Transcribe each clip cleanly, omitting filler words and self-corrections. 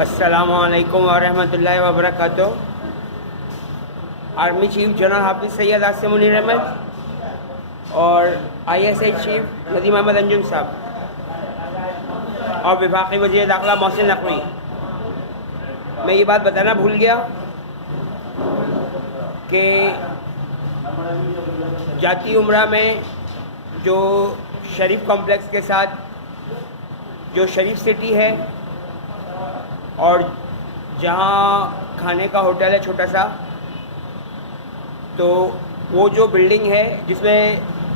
السلام علیکم ورحمۃ اللہ وبرکاتہ. آرمی چیف جنرل حافظ سید عاصم منیر احمد اور ISI چیف ندیم احمد انجم صاحب اور وفاقی وزیر داخلہ محسن نقوی. میں یہ بات بتانا بھول گیا کہ جاتی عمرہ میں جو شریف کمپلیکس کے ساتھ جو شریف سٹی ہے اور جہاں کھانے کا ہوٹل ہے چھوٹا سا، تو وہ جو بلڈنگ ہے جس میں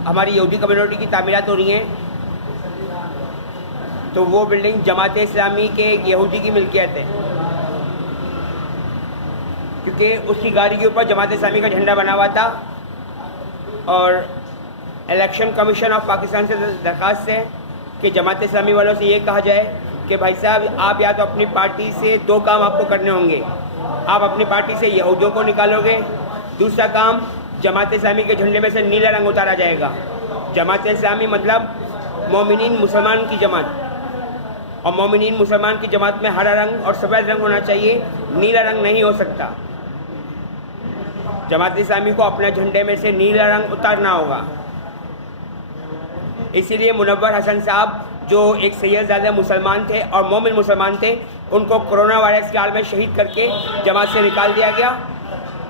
ہماری یہودی کمیونٹی کی تعمیرات ہو رہی ہیں، تو وہ بلڈنگ جماعت اسلامی کے ایک یہودی کی ملکیت ہے، کیونکہ اس کی گاڑی کے اوپر جماعت اسلامی کا جھنڈا بنا ہوا تھا. اور الیکشن کمیشن آف پاکستان سے درخواست ہے کہ جماعت اسلامی والوں سے یہ کہا جائے کہ بھائی صاحب، آپ یا تو اپنی پارٹی سے دو کام آپ کو کرنے ہوں گے. آپ اپنی پارٹی سے یہودیوں کو نکالو گے، دوسرا کام جماعت اسلامی کے جھنڈے میں سے نیلا رنگ اتارا جائے گا. جماعت اسلامی مطلب مومنین مسلمان کی جماعت، اور مومنین مسلمان کی جماعت میں ہرا رنگ اور سفید رنگ ہونا چاہیے، نیلا رنگ نہیں ہو سکتا. جماعت اسلامی کو اپنے جھنڈے میں سے نیلا رنگ اتارنا ہوگا. اسی لیے منور حسن صاحب جو ایک سید زادہ مسلمان تھے اور مومن مسلمان تھے، ان کو کرونا وائرس کے حال میں شہید کر کے جماعت سے نکال دیا گیا،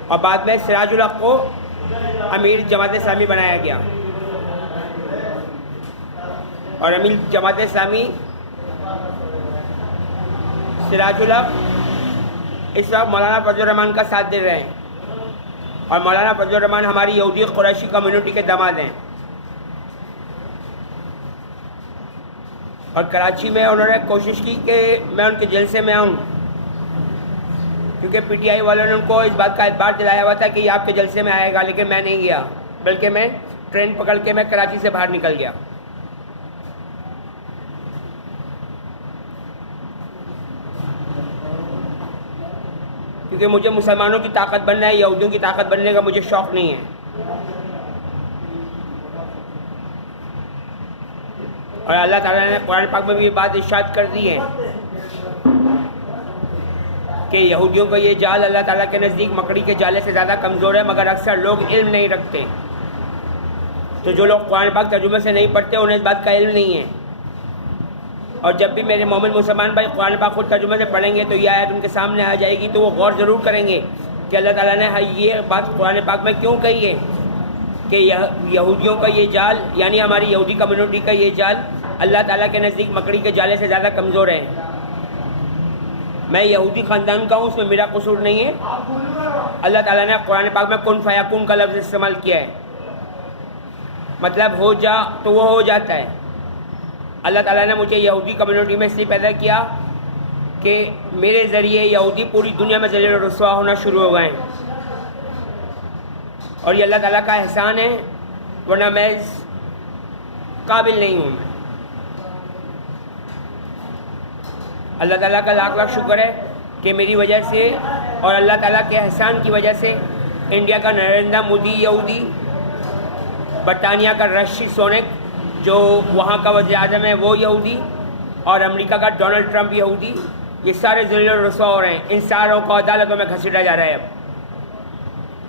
اور بعد میں سراج الحق کو امیر جماعت اسلامی بنایا گیا. اور امیر جماعت اسلامی سراج الحق اس وقت مولانا فضل الرحمان کا ساتھ دے رہے ہیں، اور مولانا فضل الرحمان ہماری یہودی قریشی کمیونٹی کے داماد ہیں. اور کراچی میں انہوں نے کوشش کی کہ میں ان کے جلسے میں آؤں، کیونکہ PTI والوں نے ان کو اس بات کا اعتبار دلایا ہوا تھا کہ یہ آپ کے جلسے میں آئے گا، لیکن میں نہیں گیا، بلکہ میں ٹرین پکڑ کے میں کراچی سے باہر نکل گیا. کیونکہ مجھے مسلمانوں کی طاقت بننا ہے، یہودیوں کی طاقت بننے کا مجھے شوق نہیں ہے. اور اللہ تعالیٰ نے قرآن پاک میں بھی یہ بات ارشاد کر دی ہے کہ یہودیوں کا یہ جال اللہ تعالیٰ کے نزدیک مکڑی کے جالے سے زیادہ کمزور ہے، مگر اکثر لوگ علم نہیں رکھتے. تو جو لوگ قرآن پاک ترجمے سے نہیں پڑھتے انہیں اس بات کا علم نہیں ہے. اور جب بھی میرے مومن مسلمان بھائی قرآن پاک خود ترجمے سے پڑھیں گے تو یہ آیت ان کے سامنے آ جائے گی، تو وہ غور ضرور کریں گے کہ اللہ تعالیٰ نے یہ بات قرآن پاک میں کیوں کہی ہے کہ یہودیوں کا یہ جال، یعنی ہماری یہودی کمیونٹی کا یہ جال اللہ تعالیٰ کے نزدیک مکڑی کے جالے سے زیادہ کمزور ہے. میں یہودی خاندان کا ہوں، اس میں میرا قصور نہیں ہے. اللہ تعالیٰ نے قرآن پاک میں کن فیکون کا لفظ استعمال کیا ہے، مطلب ہو جا تو وہ ہو جاتا ہے. اللہ تعالیٰ نے مجھے یہودی کمیونٹی میں اس لیے پیدا کیا کہ میرے ذریعے یہودی پوری دنیا میں ذلیل و رسوا ہونا شروع ہو گئے ہیں، اور یہ اللہ تعالیٰ کا احسان ہے، ورنہ میں اس قابل نہیں ہوں. اللہ تعالیٰ کا لاکھ لاکھ شکر ہے کہ میری وجہ سے اور اللہ تعالیٰ کے احسان کی وجہ سے انڈیا کا نریندر مودی یہودی، برطانیہ کا رشی سونک جو وہاں کا وزیر اعظم ہے وہ یہودی، اور امریکہ کا ڈونلڈ ٹرمپ یہودی، یہ سارے ذلیل و رسوا ہو رہے ہیں. ان ساروں کو عدالتوں میں گھسیٹا جا رہا ہے اب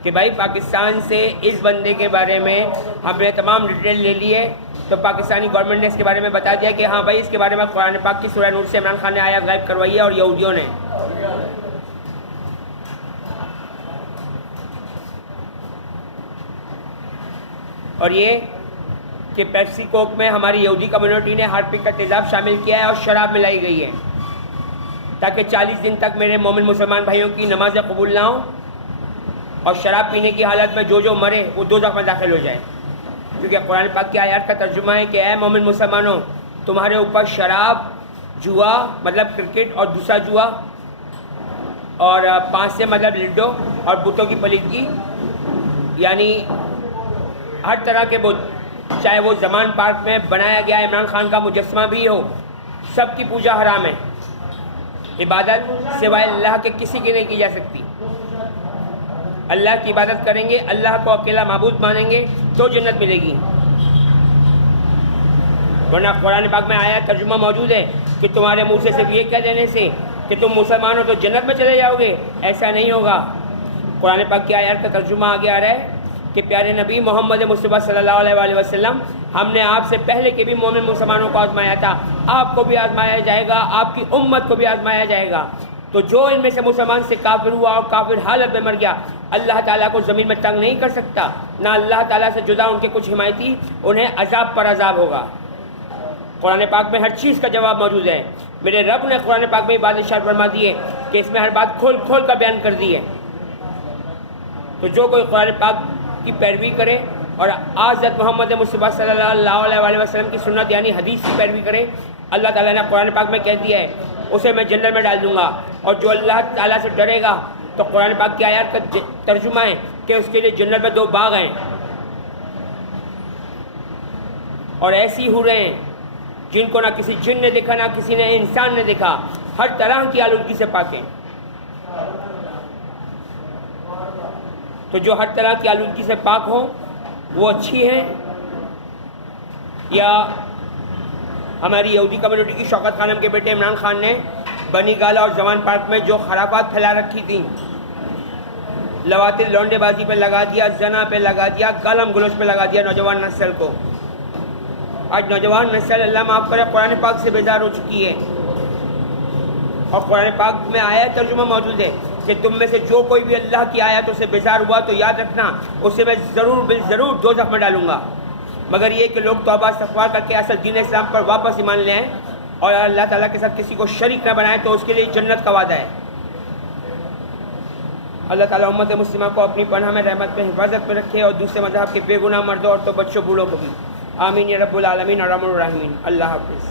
کہ بھائی پاکستان سے اس بندے کے بارے میں ہم نے تمام ڈیٹیل لے لی ہے، تو پاکستانی گورنمنٹ نے اس کے بارے میں بتا دیا کہ ہاں بھائی اس کے بارے میں قرآن پاک کی سورہ نور سے عمران خان نے آیات غائب کروائی ہے، اور یہودیوں نے. اور یہ کہ پیپسی کوک میں ہماری یہودی کمیونٹی نے ہارپک کا تیزاب شامل کیا ہے اور شراب ملائی گئی ہے، تاکہ 40 دن تک میرے مومن مسلمان بھائیوں کی نمازیں قبول نہ ہوں، اور شراب پینے کی حالت میں جو مرے وہ دوزخ میں داخل ہو جائے. کیونکہ قرآن پاک کی آیات کا ترجمہ ہے کہ اے مومن مسلمانوں، تمہارے اوپر شراب، جوا مطلب کرکٹ اور دوسرا جوا، اور 5 سے مطلب لڈو، اور بتوں کی پلیدگی، یعنی ہر طرح کے بت، چاہے وہ زمان پارک میں بنایا گیا عمران خان کا مجسمہ بھی ہو، سب کی پوجا حرام ہے. عبادت سوائے اللہ کے کسی کی نہیں کی جا سکتی. اللہ کی عبادت کریں گے، اللہ کو اکیلا معبود مانیں گے تو جنت ملے گی. ورنہ قرآن پاک میں آیا ترجمہ موجود ہے کہ تمہارے منہ سے صرف یہ کہہ دینے سے کہ تم مسلمان ہو تو جنت میں چلے جاؤ گے، ایسا نہیں ہوگا۔ قرآن پاک کی آیات کا ترجمہ آگے آ رہا ہے کہ پیارے نبی محمد مصطفیٰ صلی اللہ علیہ وآلہ وسلم، ہم نے آپ سے پہلے کے بھی مومن مسلمانوں کو آزمایا تھا، آپ کو بھی آزمایا جائے گا، آپ کی امت کو بھی آزمایا جائے گا۔ تو جو ان میں سے مسلمان سے کافر ہوا اور کافر حالت میں مر گیا، اللہ تعالیٰ کو زمین میں تنگ نہیں کر سکتا، نہ اللہ تعالیٰ سے جدا ان کے کچھ حمایتی، انہیں عذاب پر عذاب ہوگا۔ قرآن پاک میں ہر چیز کا جواب موجود ہے۔ میرے رب نے قرآن پاک میں بات ارشاد فرما دی ہے کہ اس میں ہر بات کھول کھول کر بیان کر دی ہے۔ تو جو کوئی قرآن پاک کی پیروی کرے اور حضرت محمد مصطفیٰ صلی اللہ علیہ وآلہ وسلم کی سنت یعنی حدیث کی پیروی کرے، اللہ تعالیٰ نے قرآن پاک میں کہہ دیا ہے اسے میں جنت میں ڈال دوں گا۔ اور جو اللہ تعالیٰ سے ڈرے گا تو قرآن پاک کی آیات کا ترجمہ ہے کہ اس کے لیے جنت میں 2 باغ ہیں اور ایسی حوریں ہیں جن کو نہ کسی جن نے دیکھا، نہ کسی نے انسان نے دیکھا، ہر طرح کی آلودگی سے پاک ہیں۔ تو جو ہر طرح کی آلودگی سے پاک ہوں وہ اچھی ہیں، یا ہماری یہودی کمیونٹی کی شوکت خانم کے بیٹے عمران خان نے بنی گالا اور زمان پارک میں جو خرافات پھیلا رکھی تھیں، لواتر لونڈے بازی پہ لگا دیا، زنا پہ لگا دیا، گالم گلوچ پہ لگا دیا نوجوان نسل کو۔ آج نوجوان نسل اللہ معاف کرے قرآن پاک سے بیزار ہو چکی ہے، اور قرآن پاک میں آیت ترجمہ موجود ہے کہ تم میں سے جو کوئی بھی اللہ کی آیتوں سے بیزار ہوا تو یاد رکھنا اسے میں ضرور بالضرور دوزخ میں ڈالوں گا، مگر یہ کہ لوگ توبہ استغفار کر کے اصل دین اسلام پر واپس ایمان لے آئیں اور اللہ تعالیٰ کے ساتھ کسی کو شریک نہ بنائیں، تو اس کے لیے جنت کا وعدہ ہے۔ اللہ تعالیٰ امت مسلمہ کو اپنی پناہ میں رحمت میں حفاظت میں رکھے اور دوسرے مذہب کے بے گناہ مردوں عورتوں بچوں بوڑھوں کو بھی۔ آمین یا رب العالمین الرحمن الرحیم۔ اللہ حافظ۔